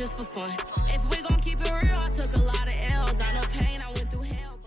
just for fun. If we gon' keep it real, I took a lot of L's. I know pain, I went through hell.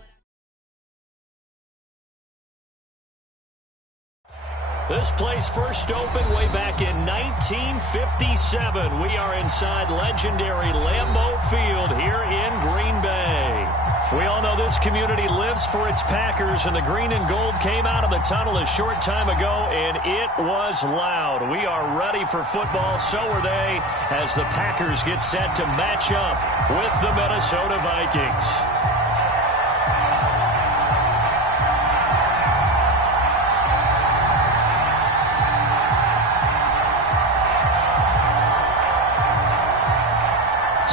This place first opened way back in 1957. We are inside legendary Lambeau Field here in Green Bay. We all know this community lives for its Packers, and the green and gold came out of the tunnel a short time ago, and it was loud. We are ready for football, so are they, as the Packers get set to match up with the Minnesota Vikings.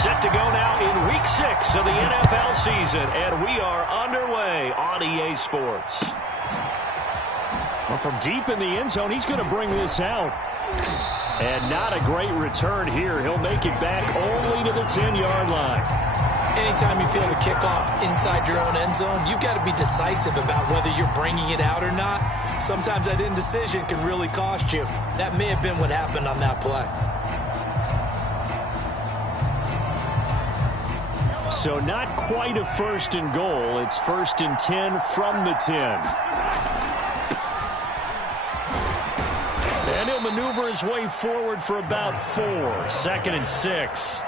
Set to go now in Week 6 of the NFL season, and we are underway on EA Sports. Well, from deep in the end zone, he's going to bring this out. And not a great return here. He'll make it back only to the 10-yard line. Anytime you feel the kickoff inside your own end zone, you've got to be decisive about whether you're bringing it out or not. Sometimes that indecision can really cost you. That may have been what happened on that play. So not quite a first and goal. It's 1st and 10 from the 10. And he'll maneuver his way forward for about 4. 2nd and 6.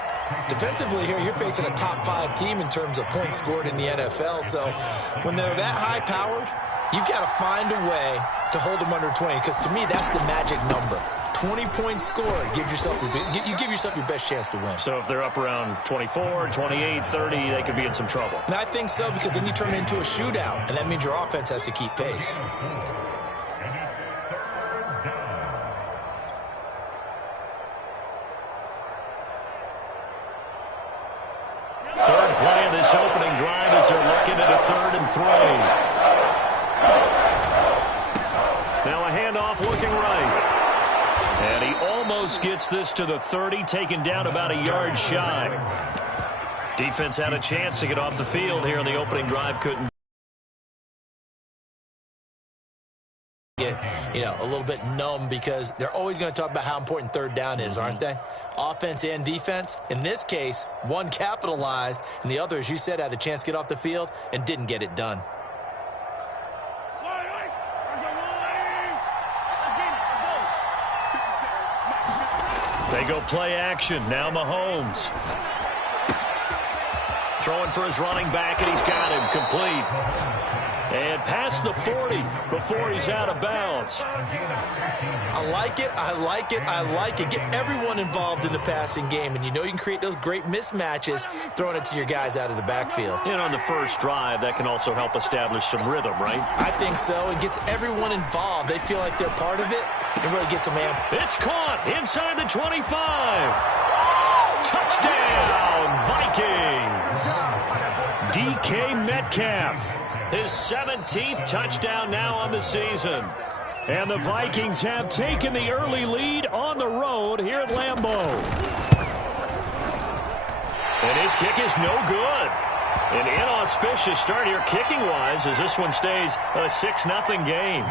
Defensively here, you're facing a top 5 team in terms of points scored in the NFL. So when they're that high-powered, you've got to find a way to hold them under 20. Because to me, that's the magic number. 20 points scored, you give yourself your best chance to win. So if they're up around 24, 28, 30, they could be in some trouble. And I think so, because then you turn it into a shootout, and that means your offense has to keep pace. Third play of this opening drive as they're looking at a 3rd and 3. Now a handoff looking right. And he almost gets this to the 30, taken down about a yard shy. Defense had a chance to get off the field here in the opening drive, couldn't. Get, a little bit numb because they're always going to talk about how important 3rd down is, aren't they? Offense and defense. In this case, one capitalized, and the other, as you said, had a chance to get off the field and didn't get it done. They go play action. Now Mahomes. Throwing for his running back, and he's got him complete. And past the 40 before he's out of bounds. I like it. I like it. I like it. Get everyone involved in the passing game, and you can create those great mismatches throwing it to your guys out of the backfield. And on the first drive, that can also help establish some rhythm, right? I think so. It gets everyone involved. They feel like they're part of it. It really gets them amped. It's caught inside the 25. Touchdown, Vikings. DK Metcalf. His 17th touchdown now on the season. And the Vikings have taken the early lead on the road here at Lambeau. And his kick is no good. An inauspicious start here kicking-wise as this one stays a 6-0 game.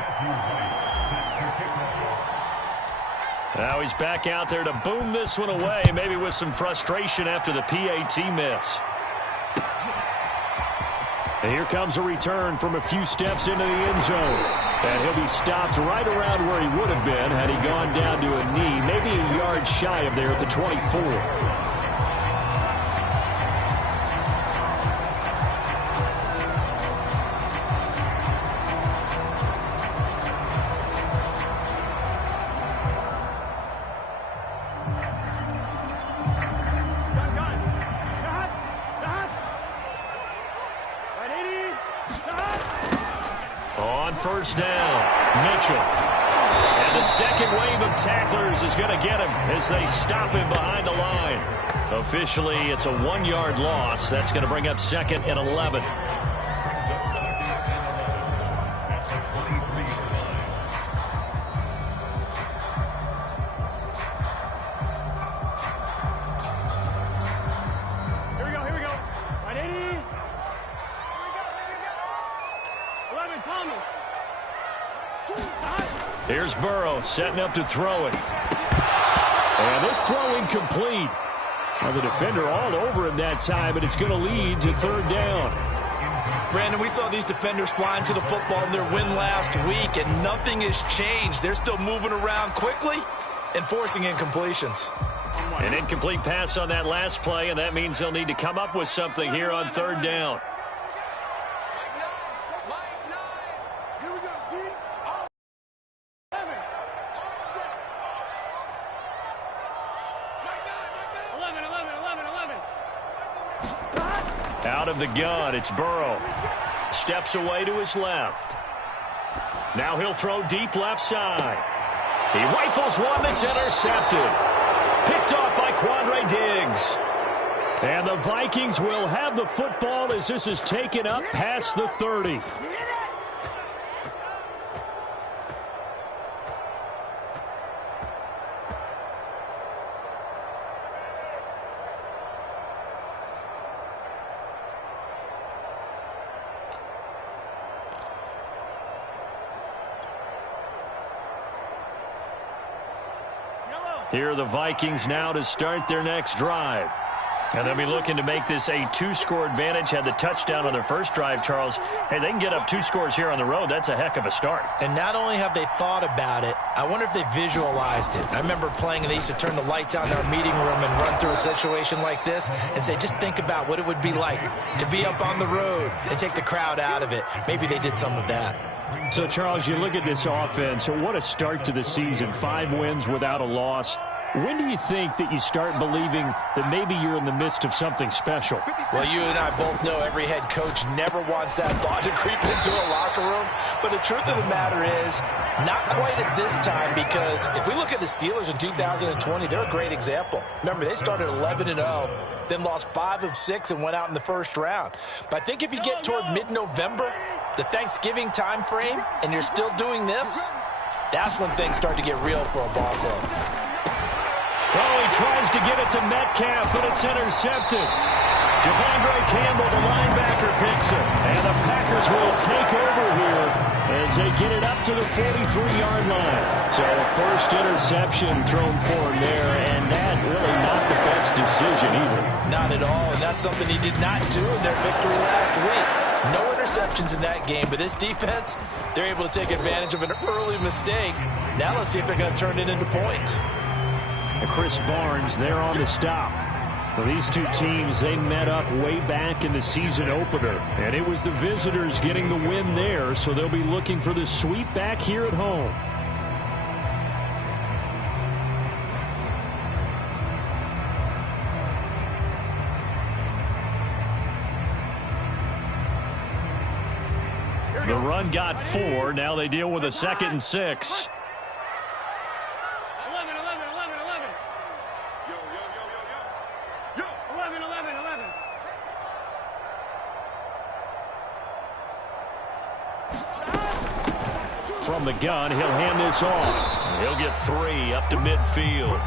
Now he's back out there to boom this one away, maybe with some frustration after the PAT miss. And here comes a return from a few steps into the end zone. And he'll be stopped right around where he would have been had he gone down to a knee, maybe a yard shy of there at the 24. First down, Mitchell. And the second wave of tacklers is going to get him as they stop him behind the line. Officially, it's a 1-yard loss. That's going to bring up 2nd and 11. Here we go. 180. Thomas. Here's Burrow setting up to throw it. And this throw incomplete. Well, the defender all over him that time, but it's going to lead to third down. Brandon, we saw these defenders flying to the football in their win last week, and nothing has changed. They're still moving around quickly and forcing incompletions. An incomplete pass on that last play, and that means they'll need to come up with something here on third down. Out of the gun, it's Burrow. Steps away to his left. Now he'll throw deep left side. He rifles one that's intercepted. Picked off by Quandre Diggs. And the Vikings will have the football as this is taken up past the 30. Here are the Vikings now to start their next drive. And they'll be looking to make this a two-score advantage. Had the touchdown on their first drive, Charles. Hey, they can get up 2 scores here on the road. That's a heck of a start. And not only have they thought about it, I wonder if they visualized it. I remember playing and they used to turn the lights out in our meeting room and run through a situation like this and say, just think about what it would be like to be up on the road and take the crowd out of it. Maybe they did some of that. So, Charles, you look at this offense. So what a start to the season. 5 wins without a loss. When do you think that you start believing that maybe you're in the midst of something special? Well, you and I both know every head coach never wants that thought to creep into a locker room. But the truth of the matter is, not quite at this time, because if we look at the Steelers in 2020, they're a great example. Remember, they started 11-0, then lost 5 of 6 and went out in the first round. But I think if you get toward mid-November, the Thanksgiving time frame, and you're still doing this, that's when things start to get real for a ball club. Oh, he tries to get it to Metcalf, but it's intercepted. Devondre Campbell, the linebacker, picks it. And the Packers will take over here as they get it up to the 43-yard line. So first interception thrown for him there, and that really not the best decision either. Not at all, and that's something he did not do in their victory last week. No interceptions in that game, but this defense, they're able to take advantage of an early mistake. Now let's see if they're going to turn it into points. Chris Barnes there on the stop. Well, these two teams, they met up way back in the season opener, and it was the visitors getting the win there, so they'll be looking for the sweep back here at home. The run got 4. Now they deal with a 2nd and 6. From the gun, he'll hand this off. He'll get 3 up to midfield.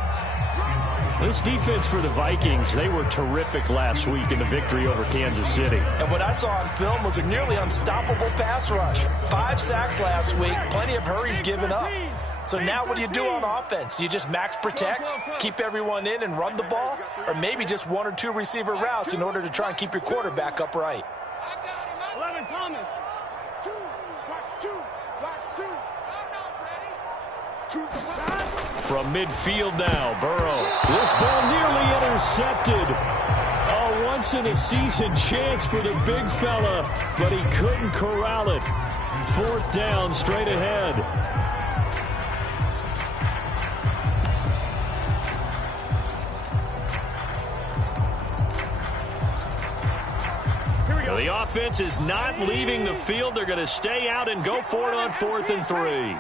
This defense for the Vikings, they were terrific last week in the victory over Kansas City. And what I saw on film was a nearly unstoppable pass rush. 5 sacks last week, plenty of hurries given up. So now what do you do on offense? You just max protect, keep everyone in and run the ball? Or maybe just 1 or 2 receiver routes in order to try and keep your quarterback upright? 11 Thomas. From midfield now, Burrow. This ball nearly intercepted. A once-in-a-season chance for the big fella, but he couldn't corral it. 4th down, straight ahead. Well, the offense is not leaving the field. They're going to stay out and go for it on 4th and 3.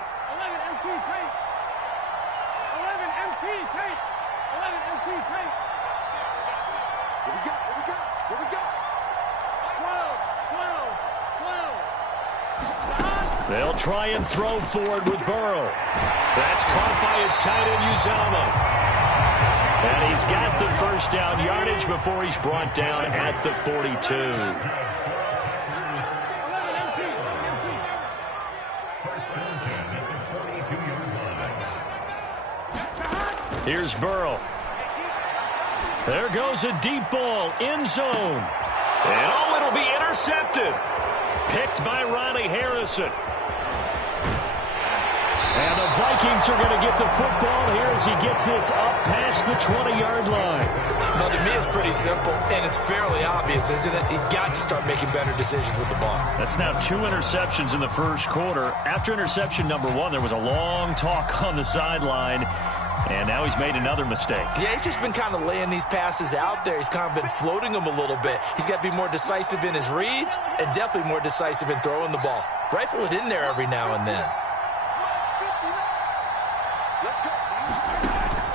They'll try and throw forward with Burrow. That's caught by his tight end, Uzomah. And he's got the first down yardage before he's brought down at the 42. Here's Burrow. There goes a deep ball, end zone. And oh, it'll be intercepted. Picked by Ronnie Harrison. And the Vikings are going to get the football here as he gets this up past the 20-yard line. Well, to me, it's pretty simple, and it's fairly obvious, isn't it? He's got to start making better decisions with the ball. That's now 2 interceptions in the first quarter. After interception number 1, there was a long talk on the sideline, and now he's made another mistake. Yeah, he's just been kind of laying these passes out there. He's kind of been floating them a little bit. He's got to be more decisive in his reads and definitely more decisive in throwing the ball. Rifle it in there every now and then.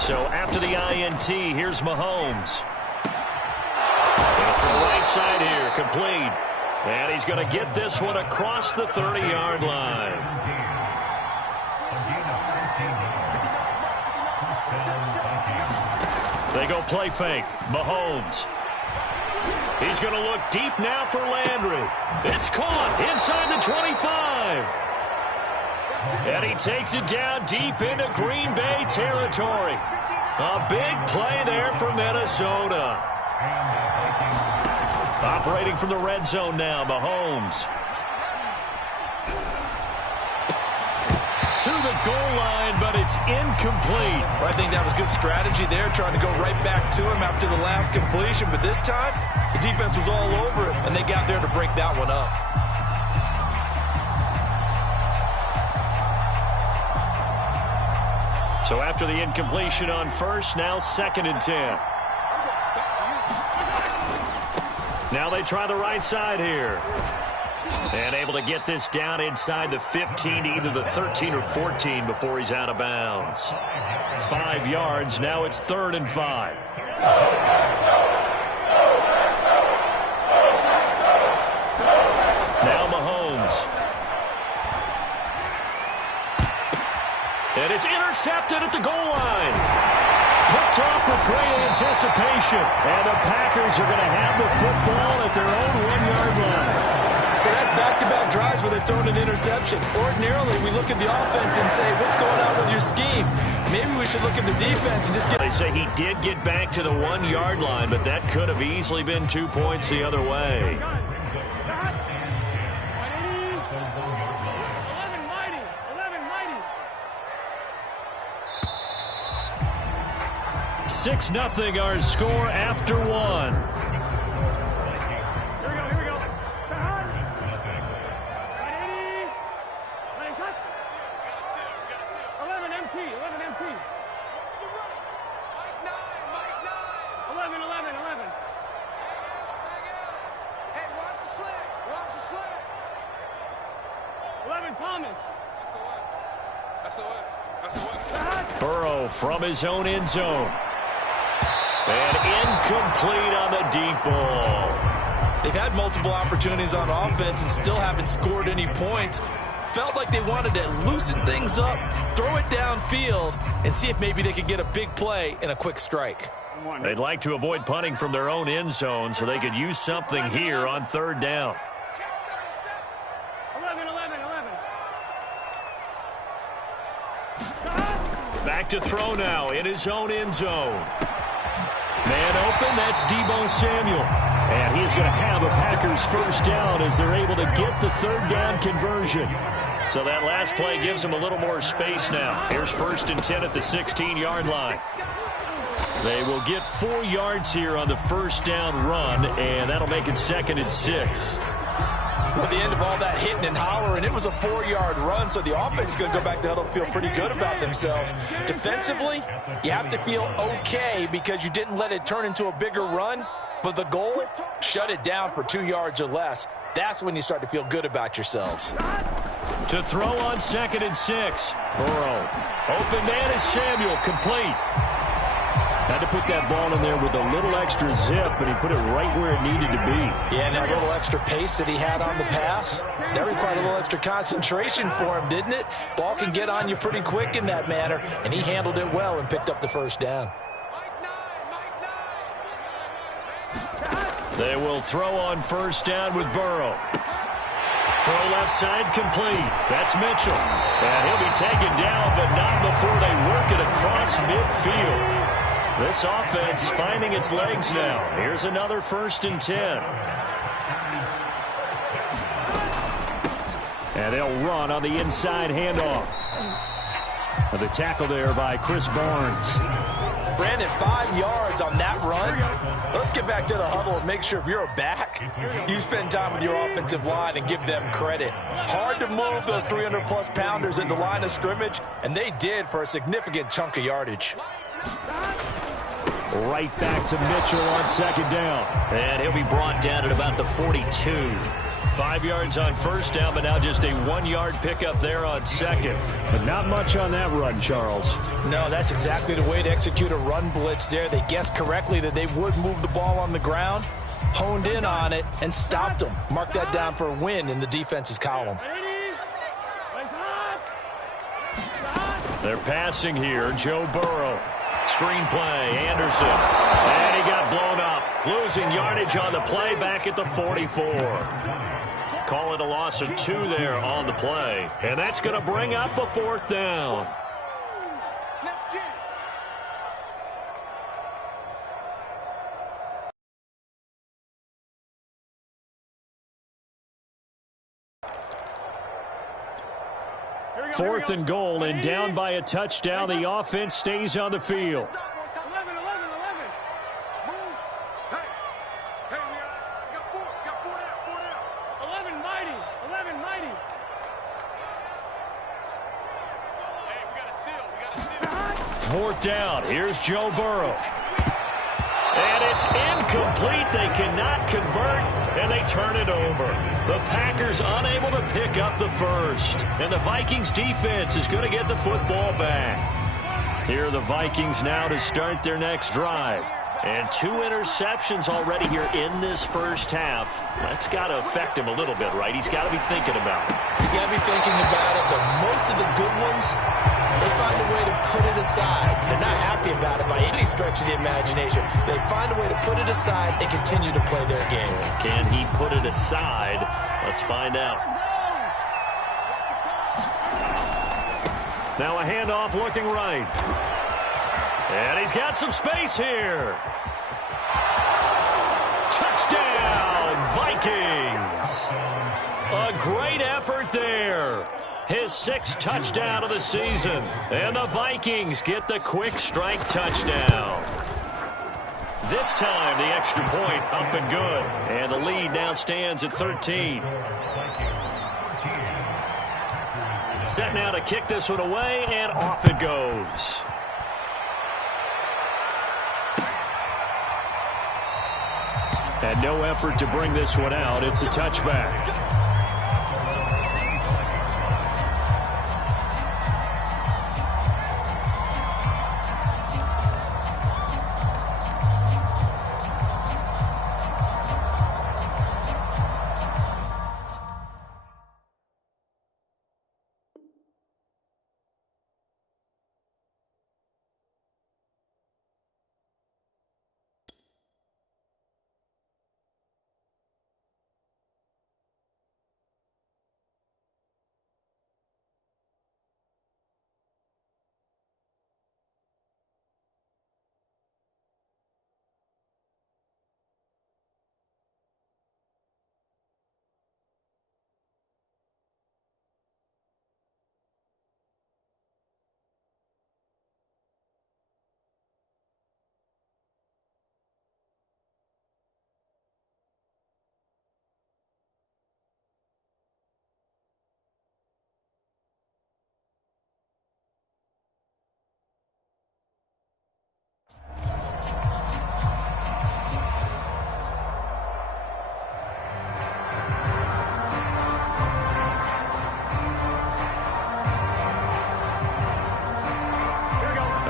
So after the INT, here's Mahomes. Going from the right side here, complete. And he's going to get this one across the 30-yard line. They go play fake. Mahomes. He's going to look deep now for Landry. It's caught inside the 25. And he takes it down deep into Green Bay territory. A big play there for Minnesota. Operating from the red zone now, Mahomes. To the goal line, but it's incomplete. Well, I think that was good strategy there, trying to go right back to him after the last completion. But this time, the defense was all over it, and they got there to break that one up. So after the incompletion on first, now 2nd and 10. Now they try the right side here. And able to get this down inside the 15 to either the 13 or 14 before he's out of bounds. 5 yards. Now it's 3rd and 5. Now Mahomes. And it's intercepted at the goal line. Picked off with great anticipation. And the Packers are going to have the football at their own 1-yard line. So that's back-to-back drives where they've thrown an interception. Ordinarily, we look at the offense and say, what's going on with your scheme? Maybe we should look at the defense and just get... They say he did get back to the 1-yard line, but that could have easily been 2 points the other way. Six 0 our score after 1. Burrow from his own end zone. And incomplete on the deep ball. They've had multiple opportunities on offense and still haven't scored any points. Felt like they wanted to loosen things up, throw it downfield, and see if maybe they could get a big play and a quick strike. They'd like to avoid punting from their own end zone so they could use something here on 3rd down. 11. Back to throw now in his own end zone. Man open, that's Deebo Samuel. And he's going to have a Packers 1st down as they're able to get the 3rd down conversion. So that last play gives them a little more space now. Here's 1st and 10 at the 16-yard line. They will get 4 yards here on the 1st down run, and that'll make it 2nd and 6. At the end of all that hitting and hollering, it was a 4-yard run, so the offense is going to go back to huddle and feel pretty good about themselves. Defensively, you have to feel okay because you didn't let it turn into a bigger run, but the goal, shut it down for 2 yards or less. That's when you start to feel good about yourselves. To throw on 2nd and 6. Burrow. Open man is Samuel, complete. Had to put that ball in there with a little extra zip, but he put it right where it needed to be. Yeah, and that little extra pace that he had on the pass, that required a little extra concentration for him, didn't it? Ball can get on you pretty quick in that manner, and he handled it well and picked up the 1st down. They will throw on 1st down with Burrow. Throw left side complete. That's Mitchell. And he'll be taken down, but not before they work it across midfield. This offense finding its legs now. Here's another 1st and 10. And they'll run on the inside handoff. The tackle there by Chris Barnes. Brandon, 5 yards on that run. Let's get back to the huddle and make sure if you're a back, you spend time with your offensive line and give them credit. Hard to move those 300-plus pounders at the line of scrimmage, and they did for a significant chunk of yardage. Right back to Mitchell on 2nd down. And he'll be brought down at about the 42. 5 yards on 1st down, but now just a 1-yard pickup there on 2nd. But not much on that run, Charles. No, that's exactly the way to execute a run blitz there. They guessed correctly that they would move the ball on the ground, honed in on it, and stopped them. Mark that down for a win in the defense's column. They're passing here. Joe Burrow. Screen play, Anderson. And he got blown up. Losing yardage on the play back at the 44. Call it a loss of 2 there on the play. And that's going to bring up a 4th down. Fourth and goal, and down by a touchdown. The offense stays on the field. 11. Move. Hey, we got 4 down. 11 mighty. Hey, we got a seal. 4th down. Here's Joe Burrow. And it's incomplete. They cannot convert, and they turn it over. The Packers unable to pick up the first. And the Vikings defense is going to get the football back. Here are the Vikings now to start their next drive. And 2 interceptions already here in this first half. That's got to affect him a little bit, right? He's got to be thinking about it. He's got to be thinking about it, but most of the good ones, they find a way to put it aside. They're not happy about it by any stretch of the imagination. They find a way to put it aside and continue to play their game. Can he put it aside? Let's find out. Now a handoff looking right. And he's got some space here. Touchdown, Vikings. A great effort there. His 6th touchdown of the season. And the Vikings get the quick strike touchdown. This time, the extra point up and good. And the lead now stands at 13. Set now to kick this one away, and off it goes. And no effort to bring this one out. It's a touchback.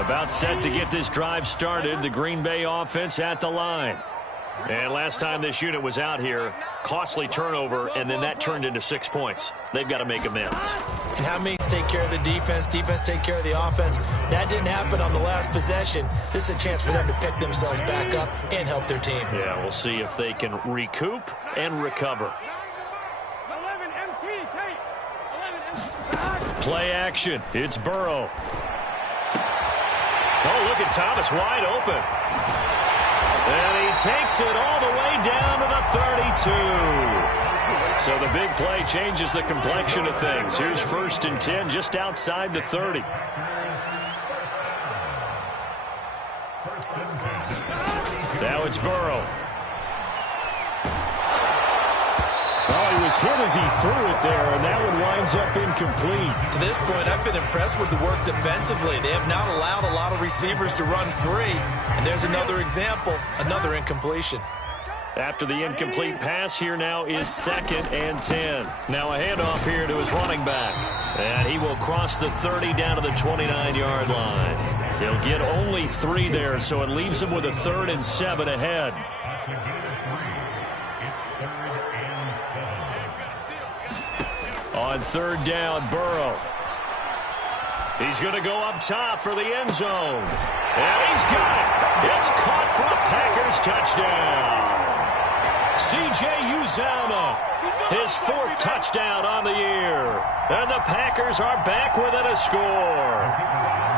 About set to get this drive started. The Green Bay offense at the line. And last time this unit was out here, costly turnover, and then that turned into 6 points. They've got to make amends. And how many take care of the defense take care of the offense? That didn't happen on the last possession. This is a chance for them to pick themselves back up and help their team. Yeah, we'll see if they can recoup and recover. 11 MT, take. 11 MT. Play action. It's Burrow. Oh, look at Thomas wide open. And he takes it all the way down to the 32. So the big play changes the complexion of things. Here's 1st and 10 just outside the 30. Now it's Burrow. Oh, he was hit as he threw it there, and that one winds up incomplete. To this point, I've been impressed with the work defensively. They have not allowed a lot of receivers to run free. And there's another example, another incompletion. After the incomplete pass, here now is 2nd and 10. Now a handoff here to his running back. And he will cross the 30 down to the 29-yard line. He'll get only 3 there, so it leaves him with a 3rd and 7 ahead. On 3rd down, Burrow. He's going to go up top for the end zone. And he's got it. It's caught for a Packers touchdown. C.J. Uzomah, his 4th touchdown on the year. And the Packers are back within a score.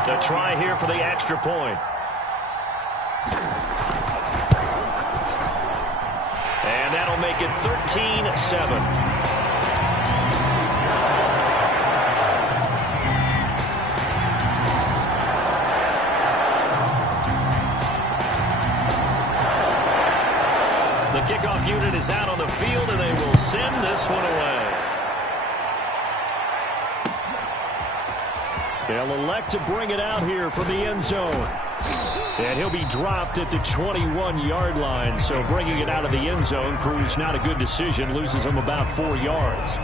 A try here for the extra point. And that'll make it 13-7. The kickoff unit is out on the field, and they will send this one away. They'll elect to bring it out here from the end zone. And he'll be dropped at the 21-yard line, so bringing it out of the end zone proves not a good decision, loses him about 4 yards.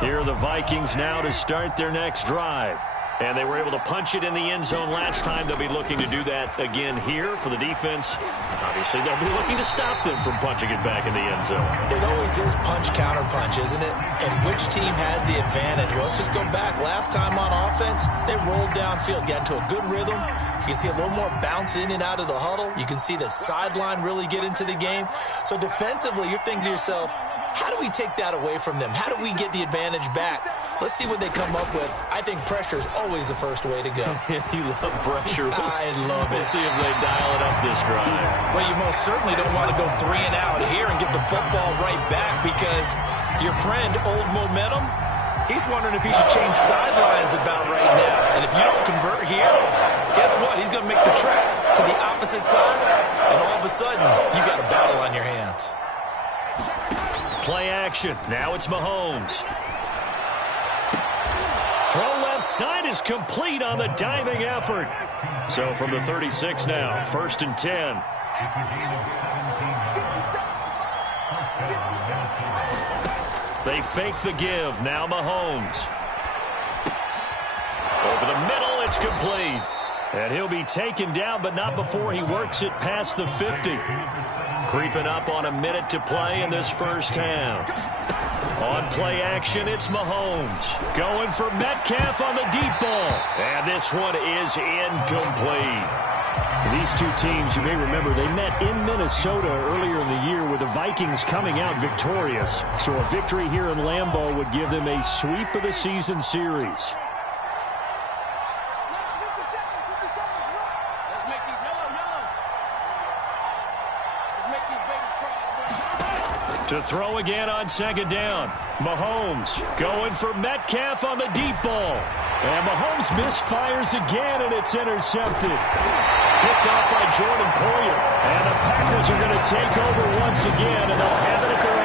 Here are the Vikings now to start their next drive. And they were able to punch it in the end zone last time. They'll be looking to do that again here for the defense. Obviously, they'll be looking to stop them from punching it back in the end zone. It always is punch-counter-punch, isn't it? And which team has the advantage? Well, let's just go back. Last time on offense, they rolled downfield, got into a good rhythm. You can see a little more bounce in and out of the huddle. You can see the sideline really get into the game. So defensively, you're thinking to yourself, how do we take that away from them? How do we get the advantage back? Let's see what they come up with. I think pressure is always the first way to go. You love pressure. I love it. We'll see if they dial it up this drive. Well, you most certainly don't want to go 3 and out here and get the football right back, because your friend, Old Momentum, he's wondering if he should change sidelines about right now. And if you don't convert here, guess what? He's going to make the trek to the opposite side, and all of a sudden, you got a battle on your hands. Play action. Now it's Mahomes. Throw left side is complete on the diving effort. So from the 36 now, 1st and 10. They fake the give. Now Mahomes. Over the middle, it's complete. And he'll be taken down, but not before he works it past the 50. Creeping up on a minute to play in this first half. On play action, it's Mahomes. Going for Metcalf on the deep ball. And this one is incomplete. These two teams, you may remember, they met in Minnesota earlier in the year with the Vikings coming out victorious. So a victory here in Lambeau would give them a sweep of the season series. To throw again on 2nd down. Mahomes going for Metcalf on the deep ball. And Mahomes misfires again, and it's intercepted. Picked off by Jordan Poyer. And the Packers are going to take over once again, and they'll have it at their own.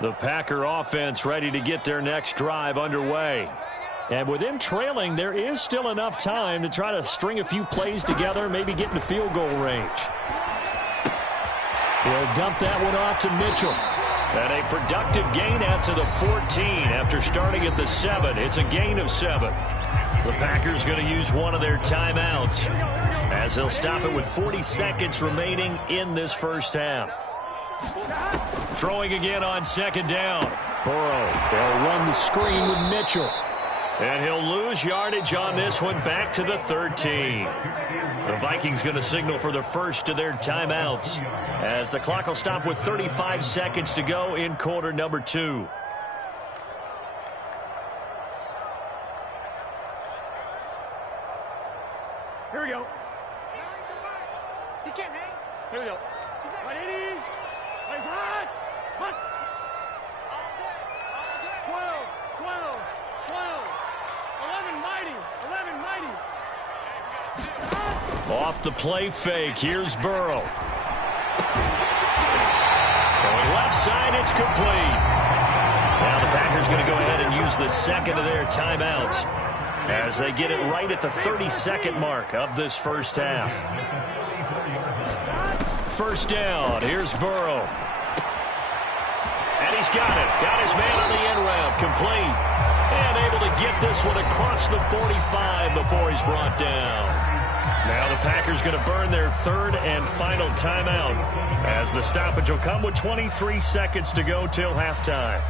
The Packer offense ready to get their next drive underway. And with them trailing, there is still enough time to try to string a few plays together, maybe get into field goal range. He'll dump that one off to Mitchell. And a productive gain out to the 14 after starting at the 7. It's a gain of 7. The Packers going to use one of their timeouts as they'll stop it with 40 seconds remaining in this first half. Throwing again on second down. Burrow. They'll run the screen with Mitchell. And he'll lose yardage on this one back to the 13. The Vikings going to signal for the first of their timeouts as the clock will stop with 35 seconds to go in quarter number 2. Here we go. He can't hang. Here we go. 180. Nice hot. Hot. 12. 12. 12. 11 mighty. 11 mighty. Off the play fake. Here's Burrow. Throwing left side. It's complete. Now the Packers going to go ahead and use the second of their timeouts as they get it right at the 32nd mark of this first half. First down. Here's Burrow. And he's got it. Got his man on the end route. Complete. And able to get this one across the 45 before he's brought down. Now the Packers going to burn their third and final timeout as the stoppage will come with 23 seconds to go till halftime.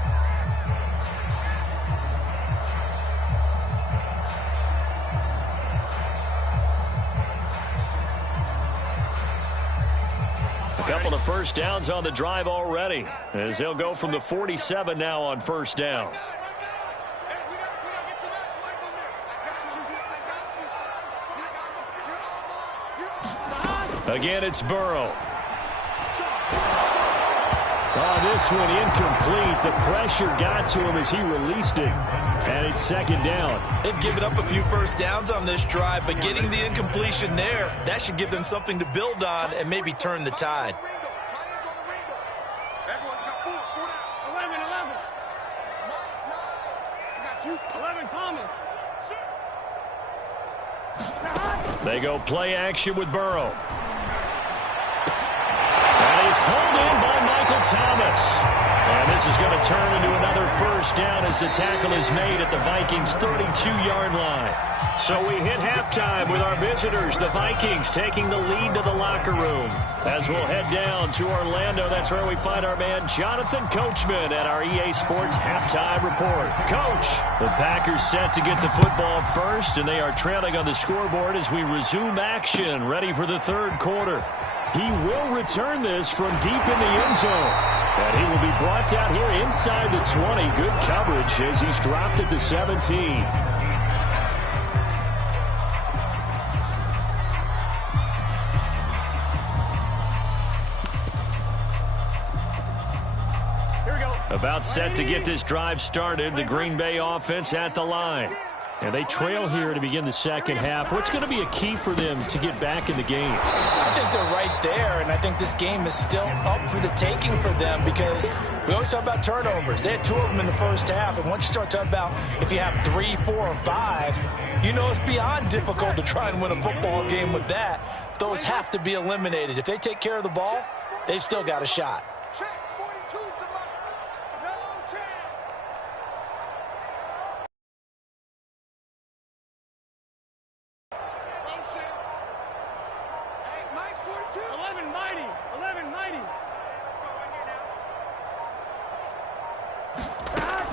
A couple of first downs on the drive already as they'll go from the 47 now on first down. Again, it's Burrow. Oh, this one incomplete. The pressure got to him as he released it. And it's second down. They've given up a few first downs on this drive, but getting the incompletion there, that should give them something to build on and maybe turn the tide. 11 Thomas. They go play action with Burrow. That is pulled in by Michael Thomas. And this is going to turn into another first down as the tackle is made at the Vikings' 32-yard line. So we hit halftime with our visitors, the Vikings, taking the lead to the locker room. As we'll head down to Orlando, that's where we find our man Jonathan Coachman at our EA Sports Halftime Report. Coach, the Packers set to get the football first, and they are trailing on the scoreboard as we resume action, ready for the third quarter. He will return this from deep in the end zone. And he will be brought down here inside the 20. Good coverage as he's dropped at the 17. About set to get this drive started. The Green Bay offense at the line. And they trail here to begin the second half. What's going to be a key for them to get back in the game? I think they're right there, and I think this game is still up for the taking for them because we always talk about turnovers. They had 2 of them in the first half, and once you start talking about if you have 3, 4, or 5, you know it's beyond difficult to try and win a football game with that. Those have to be eliminated. If they take care of the ball, they've still got a shot.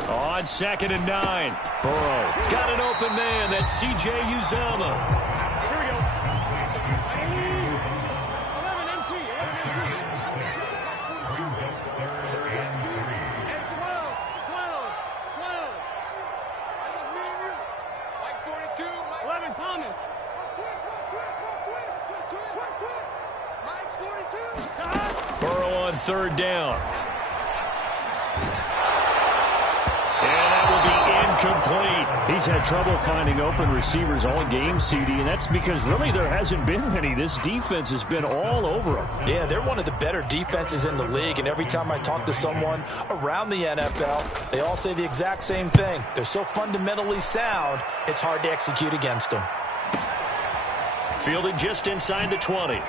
On 2nd and 9. Burrow got an open man. That's C.J. Uzomah. Here we go. 11 MT. 11 Thomas. Burrow on 3rd down. And that will be complete. He's had trouble finding open receivers all game, CD, and that's because really there hasn't been many. This defense has been all over them. Yeah, they're one of the better defenses in the league, and every time I talk to someone around the NFL, they all say the exact same thing. They're so fundamentally sound, it's hard to execute against them. Fielded just inside the 20.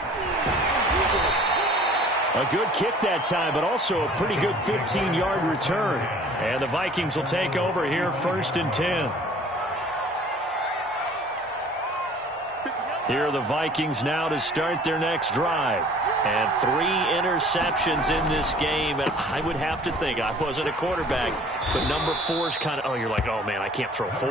A good kick that time, but also a pretty good 15-yard return. And the Vikings will take over here, 1st and 10. Here are the Vikings now to start their next drive. And 3 interceptions in this game. And I would have to think, I wasn't a quarterback, but number 4 is kind of, oh, you're like, oh, man, I can't throw 4.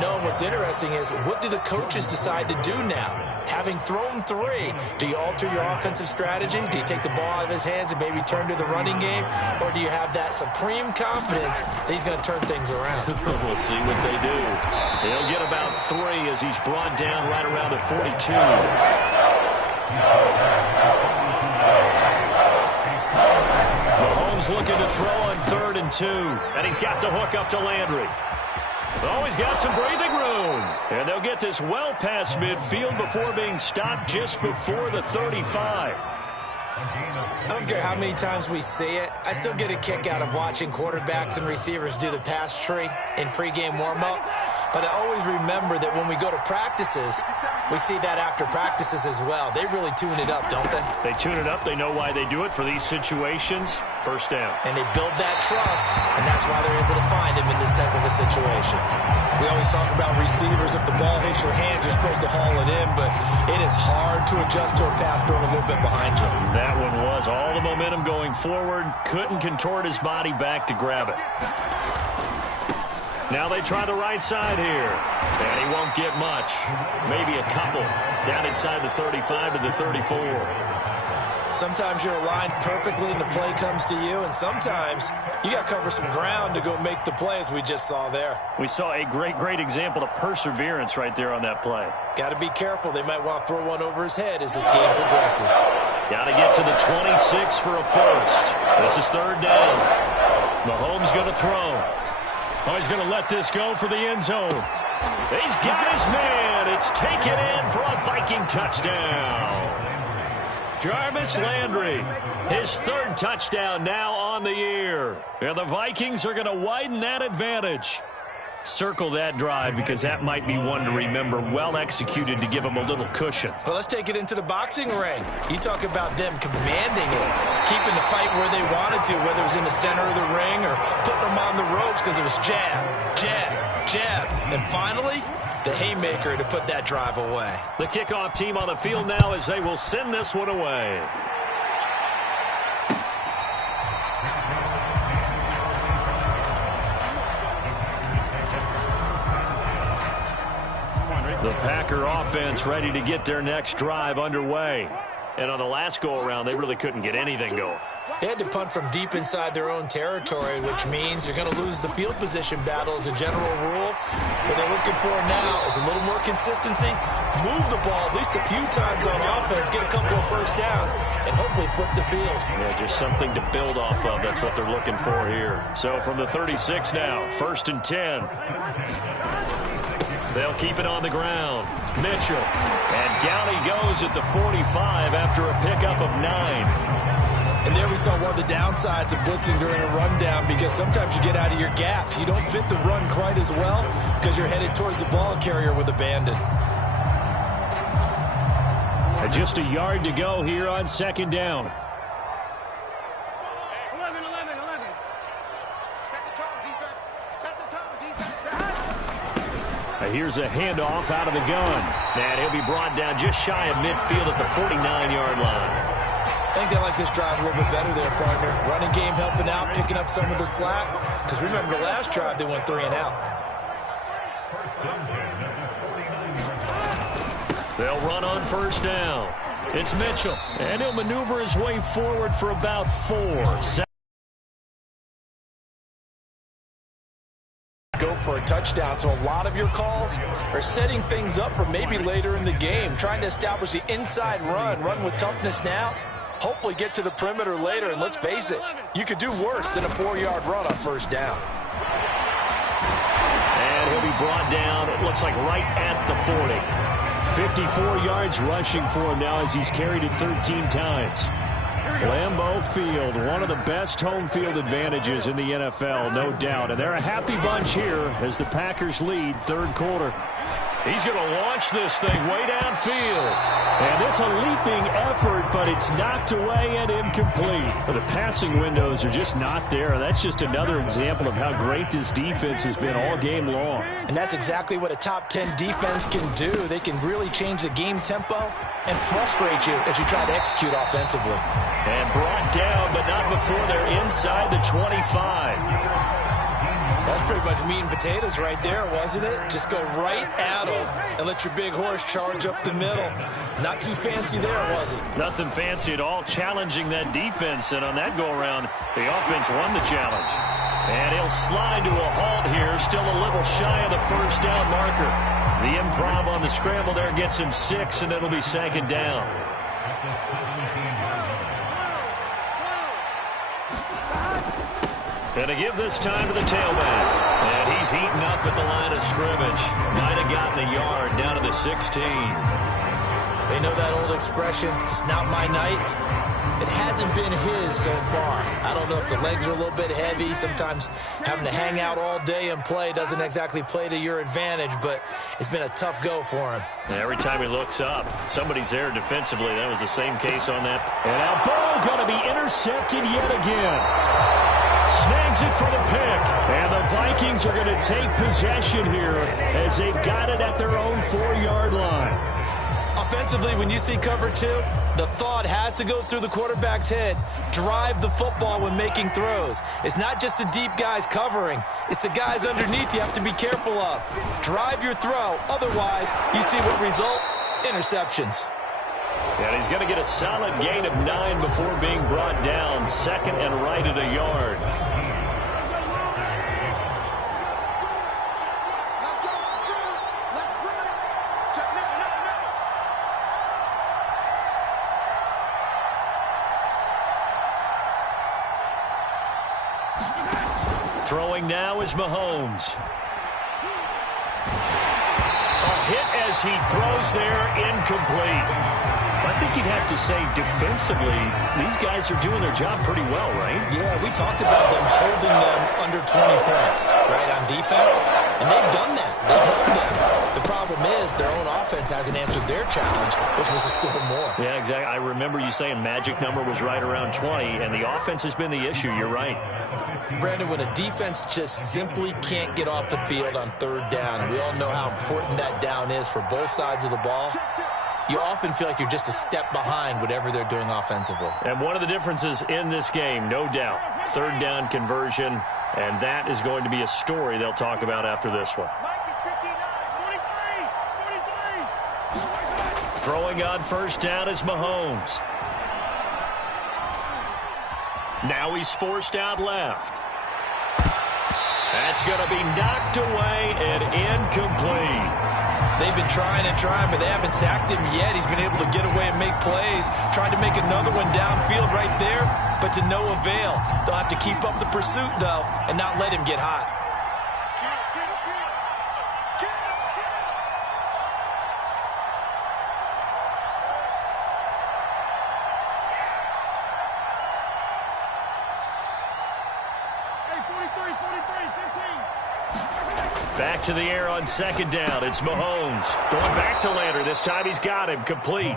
No, what's interesting is, what do the coaches decide to do now? Having thrown 3, do you alter your offensive strategy? Do you take the ball out of his hands and maybe turn to the running game? Or do you have that supreme confidence that he's going to turn things around? We'll see what they do. He'll get about 3 as he's brought down right around the 42. Mahomes looking to throw on 3rd and 2. And he's got the hook up to Landry. Oh, he's got some breathing room. And they'll get this well past midfield before being stopped just before the 35. I don't care how many times we see it. I still get a kick out of watching quarterbacks and receivers do the pass tree in pregame warm-up. But I always remember that when we go to practices, we see that after practices as well. They really tune it up, don't they? They tune it up. They know why they do it for these situations. 1st down. And they build that trust, and that's why they're able to find him in this type of a situation. We always talk about receivers. If the ball hits your hand, you're supposed to haul it in, but it is hard to adjust to a pass thrown a little bit behind you. That one was all the momentum going forward. Couldn't contort his body back to grab it. Now they try the right side here. And he won't get much. Maybe a couple. Down inside the 35 to the 34. Sometimes you're aligned perfectly and the play comes to you, and sometimes you got to cover some ground to go make the play, as we just saw there. We saw a great example of perseverance right there on that play. Got to be careful. They might want to throw one over his head as this game progresses. Got to get to the 26 for a first. This is 3rd down. Mahomes going to throw. Oh, he's going to let this go for the end zone. He's got his man. It's taken in for a Viking touchdown. Jarvis Landry, his 3rd touchdown now on the year. And the Vikings are going to widen that advantage. Circle that drive because that might be one to remember. Well executed to give them a little cushion. Well, let's take it into the boxing ring. You talk about them commanding it, keeping the fight where they wanted to, whether it was in the center of the ring or putting them on the ropes because it was jab, jab, jab. And finally, the haymaker to put that drive away. The kickoff team on the field now as they will send this one away. The Packer offense ready to get their next drive underway. And on the last go-around, they really couldn't get anything going. They had to punt from deep inside their own territory, which means you're going to lose the field position battle as a general rule. What they're looking for now is a little more consistency, move the ball at least a few times on offense, get a couple of 1st downs, and hopefully flip the field. Yeah, just something to build off of. That's what they're looking for here. So from the 36 now, 1st and 10. They'll keep it on the ground. Mitchell. And down he goes at the 45 after a pickup of 9. And there we saw one of the downsides of blitzing during a rundown, because sometimes you get out of your gaps. You don't fit the run quite as well because you're headed towards the ball carrier with abandon. Just a yard to go here on 2nd down. 11. Set the tone, defense. Set the tone, defense. Here's a handoff out of the gun. And he'll be brought down just shy of midfield at the 49-yard line. I think they like this drive a little bit better there, partner. Running game helping out, picking up some of the slack. Because remember, the last drive they went 3 and out. They'll run on 1st down. It's Mitchell. And he'll maneuver his way forward for about 4. Go for a touchdown. So a lot of your calls are setting things up for maybe later in the game, trying to establish the inside run with toughness now, hopefully get to the perimeter later. And let's face it, you could do worse than a 4-yard run on 1st down. brought down, it looks like right at the 40. 54 yards rushing for him now as he's carried it 13 times. Lambeau Field, one of the best home field advantages in the NFL, no doubt. And they're a happy bunch here as the Packers lead third quarter. He's going to launch this thing way downfield. And it's a leaping effort, but it's knocked away and incomplete. The passing windows are just not there. That's just another example of how great this defense has been all game long. And that's exactly what a top 10 defense can do. They can really change the game tempo and frustrate you as you try to execute offensively. And brought down, but not before they're inside the 25. That's pretty much meat and potatoes right there, wasn't it? Just go right at them and let your big horse charge up the middle. Not too fancy there, was it? Nothing fancy at all, challenging that defense. And on that go-around, the offense won the challenge. And he'll slide to a halt here, still a little shy of the first down marker. The improv on the scramble there gets him 6, and it'll be second down. And to give this time to the tailback. And he's heating up at the line of scrimmage. Might have gotten a yard down to the 16. They know that old expression, it's not my night. It hasn't been his so far. I don't know if the legs are a little bit heavy. Sometimes having to hang out all day and play doesn't exactly play to your advantage, but it's been a tough go for him. Every time he looks up, somebody's there defensively. That was the same case on that. And now ball going to be intercepted yet again. Snags it for the pick. And the Vikings are going to take possession here as they've got it at their own 4-yard line. Offensively, when you see cover 2, the thought has to go through the quarterback's head. Drive the football when making throws. It's not just the deep guys covering. It's the guys underneath you have to be careful of. Drive your throw. Otherwise, you see what results? Interceptions. And he's going to get a solid gain of 9 before being brought down. Second and right at a yard. Throwing now is Mahomes. A hit as he throws there, incomplete. I think you'd have to say defensively, these guys are doing their job pretty well, right? Yeah, we talked about them holding them under 20 points, right, on defense, and they've done that. They've held them. The problem is their own offense hasn't answered their challenge, which was to score more. Yeah, exactly. I remember you saying magic number was right around 20, and the offense has been the issue. You're right. Brandon, when a defense just simply can't get off the field on third down, and we all know how important that down is for both sides of the ball, you often feel like you're just a step behind whatever they're doing offensively. And one of the differences in this game, no doubt, third down conversion, and that is going to be a story they'll talk about after this one. Throwing on first down is Mahomes. Now he's forced out left. That's going to be knocked away and incomplete. They've been trying and trying, but they haven't sacked him yet. He's been able to get away and make plays. Tried to make another one downfield right there, but to no avail. They'll have to keep up the pursuit, though, and not let him get hot. Back to the air on second down. It's Mahomes. Going back to Lander. This time he's got him. Complete.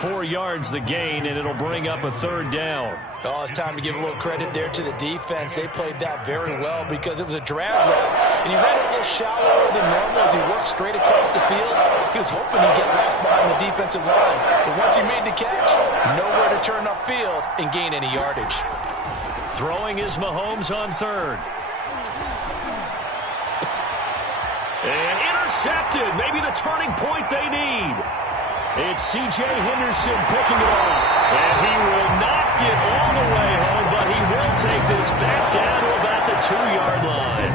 4 yards the gain, and it'll bring up a third down. Oh, it's time to give a little credit there to the defense. They played that very well because it was a drag route, and he ran it a little shallower than normal as he worked straight across the field. He was hoping he'd get lost behind the defensive line, but once he made the catch, nowhere to turn upfield and gain any yardage. Throwing is Mahomes on third. And intercepted. Maybe the turning point they need. It's C.J. Henderson picking it off. And he will not get all the way home, but he will take this back down to about the 2-yard line.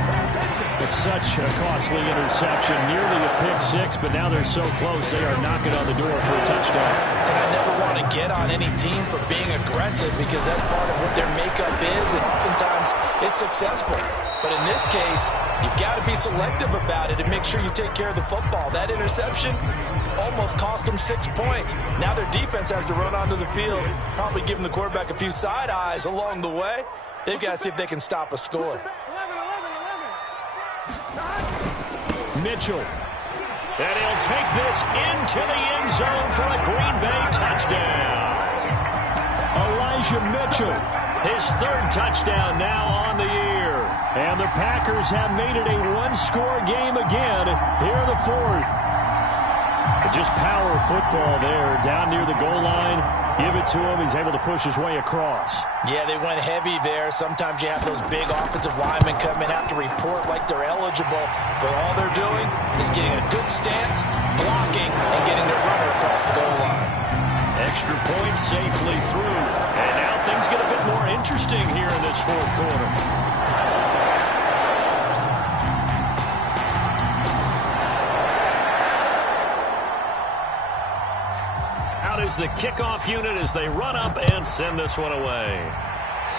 It's such a costly interception, nearly a pick six, but now they're so close they are knocking on the door for a touchdown. And I never want to get on any team for being aggressive because that's part of what their makeup is, and oftentimes it's successful. But in this case, you've got to be selective about it and make sure you take care of the football. That interception almost cost them 6 points. Now their defense has to run onto the field, probably giving the quarterback a few side eyes along the way. They've got to see if they can stop a score. Mitchell. And he'll take this into the end zone for a Green Bay touchdown. Elijah Mitchell, his third touchdown now on the year. And the Packers have made it a one-score game again here in the fourth. But just power football there, down near the goal line. Give it to him. He's able to push his way across. Yeah, they went heavy there. Sometimes you have those big offensive linemen come and have to report like they're eligible. But all they're doing is getting a good stance, blocking, and getting their runner across the goal line. Extra point safely through. And now things get a bit more interesting here in this fourth quarter. Is the kickoff unit as they run up and send this one away.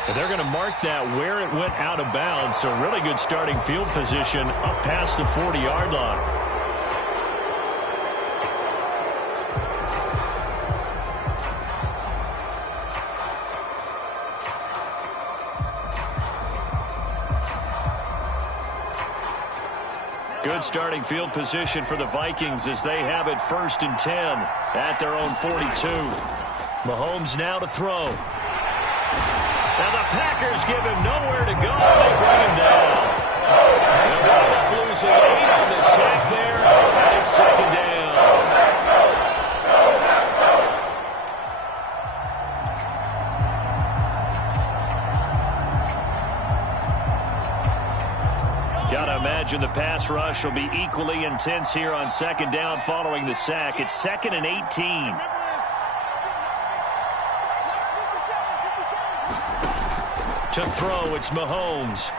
And they're going to mark that where it went out of bounds, so really good starting field position up past the 40-yard line. Good starting field position for the Vikings as they have it 1st and 10 at their own 42. Mahomes now to throw. And the Packers give him nowhere to go. They bring him down. And wind up losing 8 on the sack there. And it's 2nd down. Gotta imagine the pass rush will be equally intense here on 2nd down following the sack. It's 2nd and 18. To throw, it's Mahomes.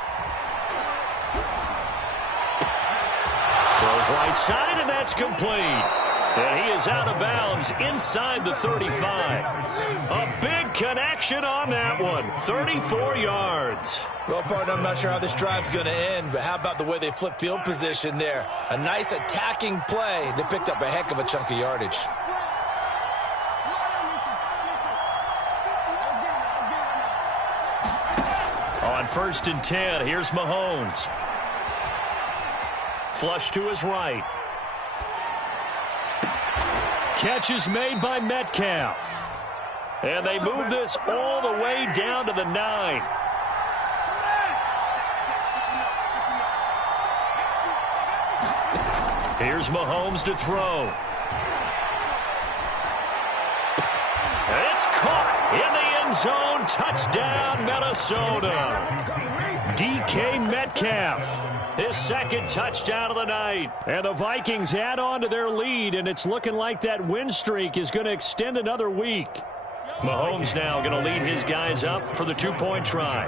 Throws right side, and that's complete. And he is out of bounds inside the 35. A big connection on that one. 34 yards. Well, partner, I'm not sure how this drive's going to end, but how about the way they flip field position there? A nice attacking play. They picked up a heck of a chunk of yardage. On 1st and 10, here's Mahomes. Flush to his right. Catch is made by Metcalf. And they move this all the way down to the 9. Here's Mahomes to throw. It's caught in the end zone. Touchdown, Minnesota. DK Metcalf, his 2nd touchdown of the night. And the Vikings add on to their lead, and it's looking like that win streak is going to extend another week. Mahomes now going to lead his guys up for the 2-point try.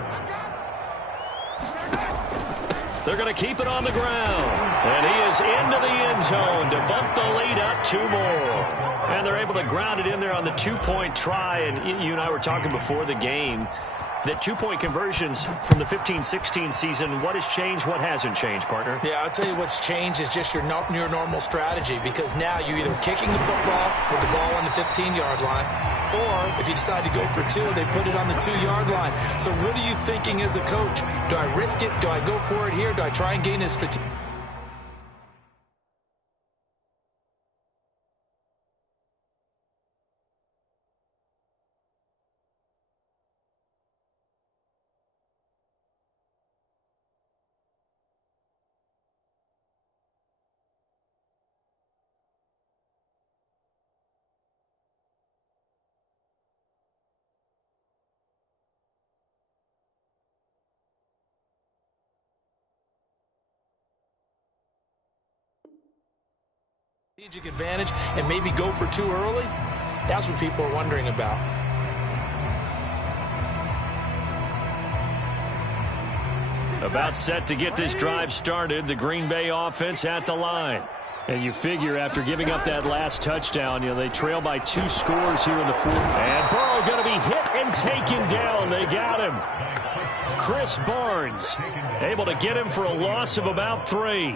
They're going to keep it on the ground. And he is into the end zone to bump the lead up 2 more. And they're able to ground it in there on the 2-point try. And you and I were talking before the game that 2-point conversions from the 15-16 season, what has changed, what hasn't changed, partner? Yeah, I'll tell you what's changed is just your normal strategy, because now you're either kicking the football with the ball on the 15-yard line, or if you decide to go for 2, they put it on the 2-yard line. So what are you thinking as a coach? Do I risk it? Do I go for it here? Do I try and gain a strategic? advantage and maybe go for 2 early? That's what people are wondering about. About set to get this drive started. The Green Bay offense at the line. And you figure after giving up that last touchdown, they trail by 2 scores here in the fourth. And Burrow going to be hit and taken down. They got him. Chris Barnes able to get him for a loss of about 3.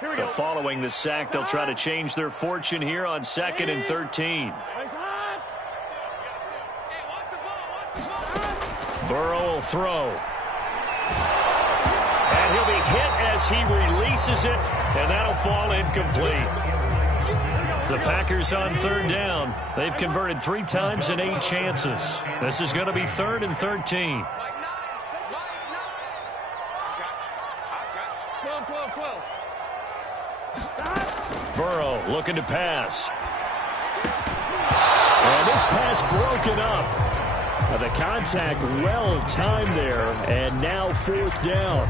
But following the sack, they'll try to change their fortune here on 2nd and 13. Burrow will throw. And he'll be hit as he releases it, and that'll fall incomplete. The Packers on 3rd down. They've converted 3 times in 8 chances. This is going to be 3rd and 13. Burrow looking to pass. And this pass broken up. The contact well timed there, and now 4th down.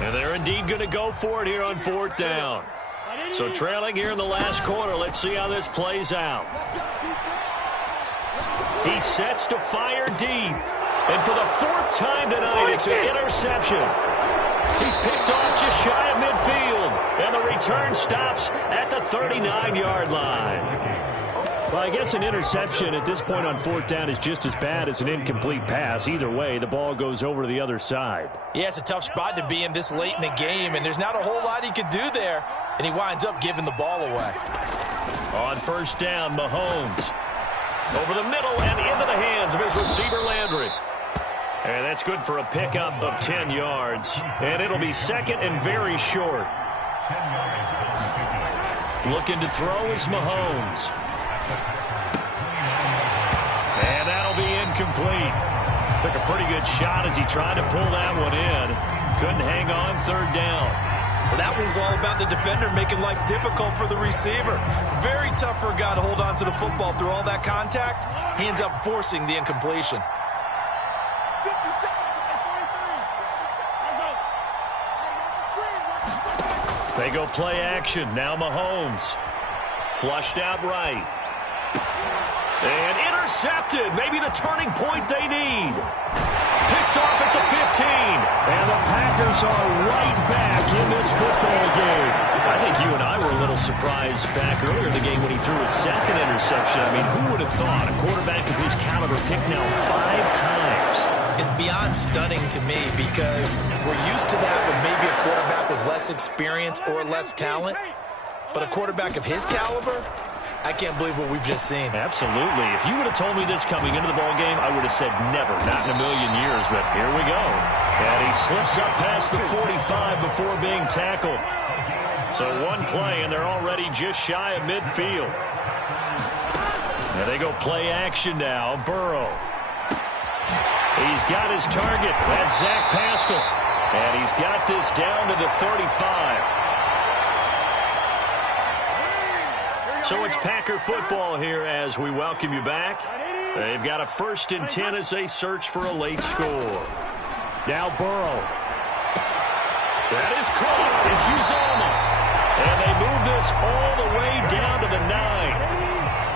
And they're indeed going to go for it here on 4th down. So trailing here in the last quarter. Let's see how this plays out. He sets to fire deep. And for the 4th time tonight, it's an interception. He's picked off just shy of midfield. And the return stops at the 39-yard line. Well, I guess an interception at this point on 4th down is just as bad as an incomplete pass. Either way, the ball goes over to the other side. Yeah, it's a tough spot to be in this late in the game, and there's not a whole lot he could do there. And he winds up giving the ball away. On 1st down, Mahomes. Over the middle and into the hands of his receiver, Landry. And that's good for a pickup of 10 yards. And it'll be 2nd and very short. Looking to throw is Mahomes. And that'll be incomplete. Took a pretty good shot as he tried to pull that one in. Couldn't hang on 3rd down. Well, that one was all about the defender making life difficult for the receiver. Very tough for a guy to hold on to the football through all that contact. He ends up forcing the incompletion. They go play action. Now Mahomes. Flushed out right. And intercepted. Maybe the turning point they need. Picked off at the 15. And the Packers are right back in this football game. I think you and I were a little surprised back earlier in the game when he threw his 2nd interception. I mean, who would have thought a quarterback of his caliber picked now 5 times? It's beyond stunning to me because we're used to that with maybe a quarterback with less experience or less talent. But a quarterback of his caliber, I can't believe what we've just seen. Absolutely. If you would have told me this coming into the ball game, I would have said never, not in a million years. But here we go. And he slips up past the 45 before being tackled. So one play, and they're already just shy of midfield. And they go play action now. Burrow. He's got his target. That's Zach Pascal. And he's got this down to the 35. So it's Packer football here as we welcome you back. They've got a 1st and 10 as they search for a late score. Now Burrow. That is caught. It's Uzomah. And they move this all the way down to the 9.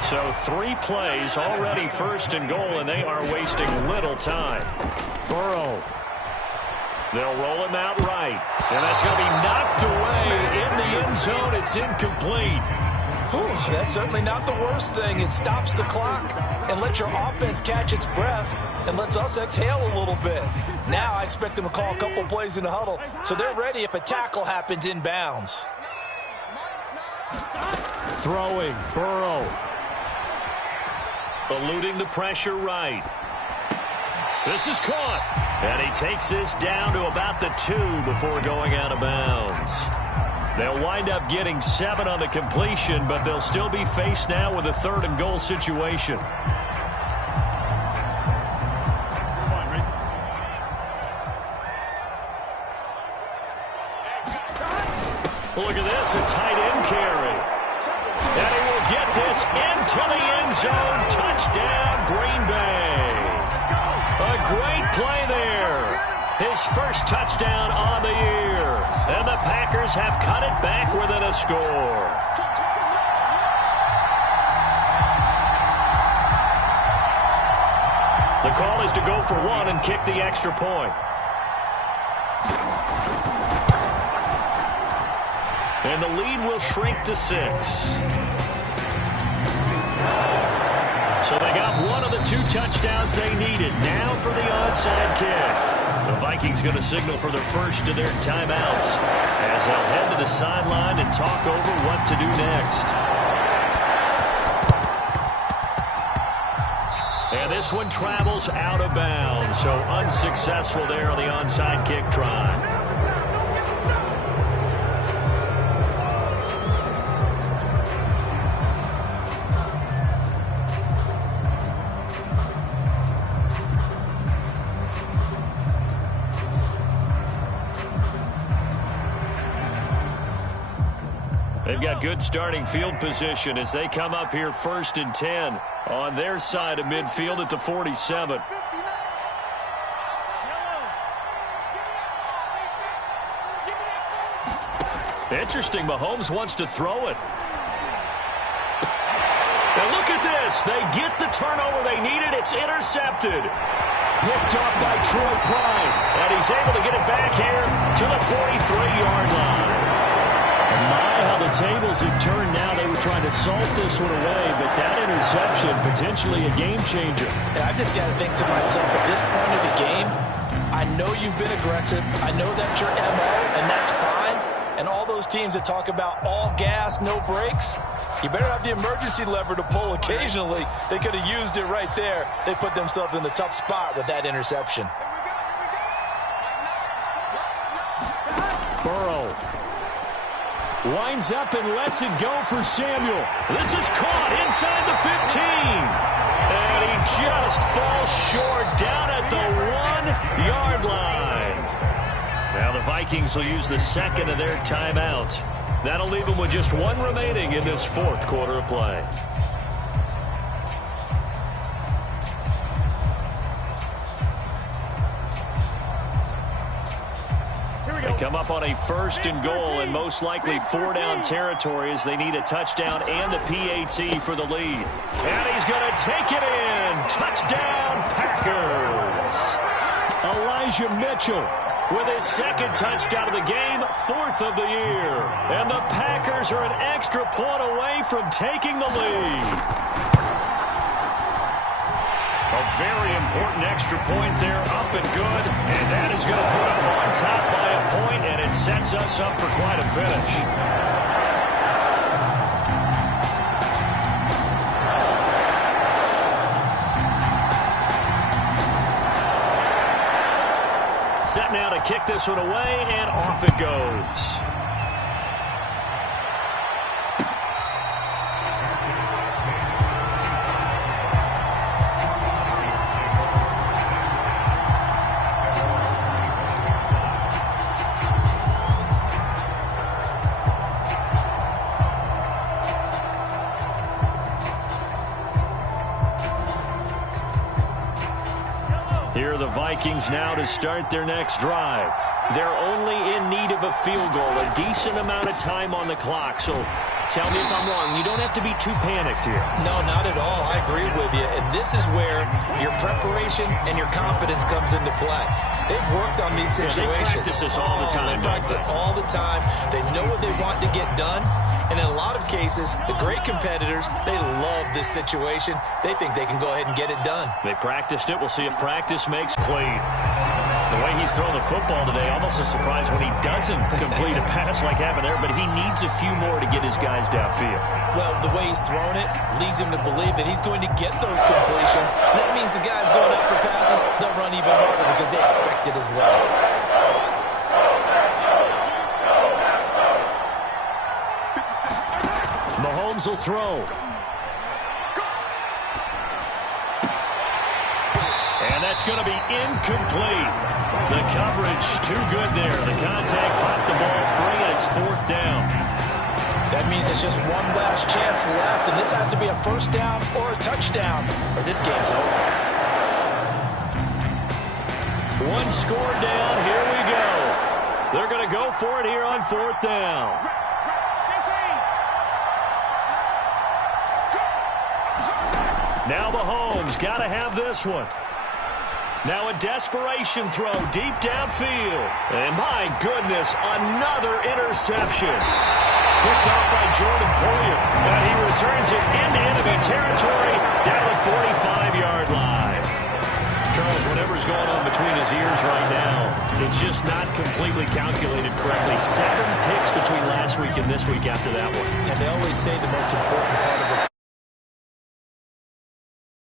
So 3 plays, already 1st and goal, and they are wasting little time. Burrow. They'll roll him out right. And that's going to be knocked away in the end zone. It's incomplete. Whew, that's certainly not the worst thing. It stops the clock and lets your offense catch its breath and lets us exhale a little bit. Now I expect them to call a couple plays in the huddle so they're ready if a tackle happens inbounds. Throwing, Burrow. Eluding the pressure right. This is caught. And he takes this down to about the 2 before going out of bounds. They'll wind up getting 7 on the completion, but they'll still be faced now with a 3rd and goal situation. Look at this, a tight end carry. And he will get this into the end zone. Touchdown, Green Bay. A great play there. His first touchdown on the year. And the Packers have cut it back within a score. The call is to go for 1 and kick the extra point. And the lead will shrink to 6. So they got one of the 2 touchdowns they needed. Now for the onside kick. The Vikings going to signal for their first of their timeouts as they'll head to the sideline and talk over what to do next. And this one travels out of bounds, so unsuccessful there on the onside kick try. They've got good starting field position as they come up here 1st and 10 on their side of midfield at the 47. Interesting, Mahomes wants to throw it. And look at this. They get the turnover they needed. It's intercepted. Picked off by Troy Pride. And he's able to get it back here to the 43-yard line. My, how the tables have turned now. They were trying to salt this one away, but that interception, potentially a game changer. And I just got to think to myself, at this point of the game, I know you've been aggressive. I know that's your MO, and that's fine. And all those teams that talk about all gas, no brakes, you better have the emergency lever to pull occasionally. They could have used it right there. They put themselves in a tough spot with that interception. Burrow winds up and lets it go for Samuel. This is caught inside the 15. And he just falls short down at the 1-yard line. Now the Vikings will use the second of their timeouts. That'll leave them with just 1 remaining in this 4th quarter of play. They come up on a 1st and goal and most likely 4-down territory as they need a touchdown and a PAT for the lead. And he's going to take it in. Touchdown, Packers. Elijah Mitchell with his 2nd touchdown of the game, 4th of the year. And the Packers are an extra point away from taking the lead. A very important extra point there, up and good. And that is going to put them on top by a point, and it sets us up for quite a finish. Set now to kick this one away, and off it goes. Here are the Vikings now to start their next drive. They're only in need of a field goal, a decent amount of time on the clock. So tell me if I'm wrong. You don't have to be too panicked here. No, not at all. I agree with you. And this is where your preparation and your confidence comes into play. They've worked on these situations. They practice this all the time. They practice it all the time. They know what they want to get done. And in a lot of cases, the great competitors, they love this situation. They think they can go ahead and get it done. They practiced it. We'll see if practice makes play. The way he's throwing the football today, almost a surprise when he doesn't complete a pass like happened there, but he needs a few more to get his guys downfield. Well, the way he's thrown it leads him to believe that he's going to get those completions. And that means the guys going up for passes, they'll run even harder because they expect it as well. Mahomes will throw. And that's going to be incomplete. The coverage too good there. The contact popped the ball free, and it's 4th down. That means it's just one last chance left, and this has to be a 1st down or a touchdown, or this game's over. One score down. Here we go. They're going to go for it here on 4th down. Now Mahomes got to have this one. Now a desperation throw deep downfield. And my goodness, another interception. Picked off by Jordan Poyer. And he returns it into enemy territory down the 45-yard line. Charles, whatever's going on between his ears right now, it's just not completely calculated correctly. 7 picks between last week and this week after that one. And they always say the most important part of a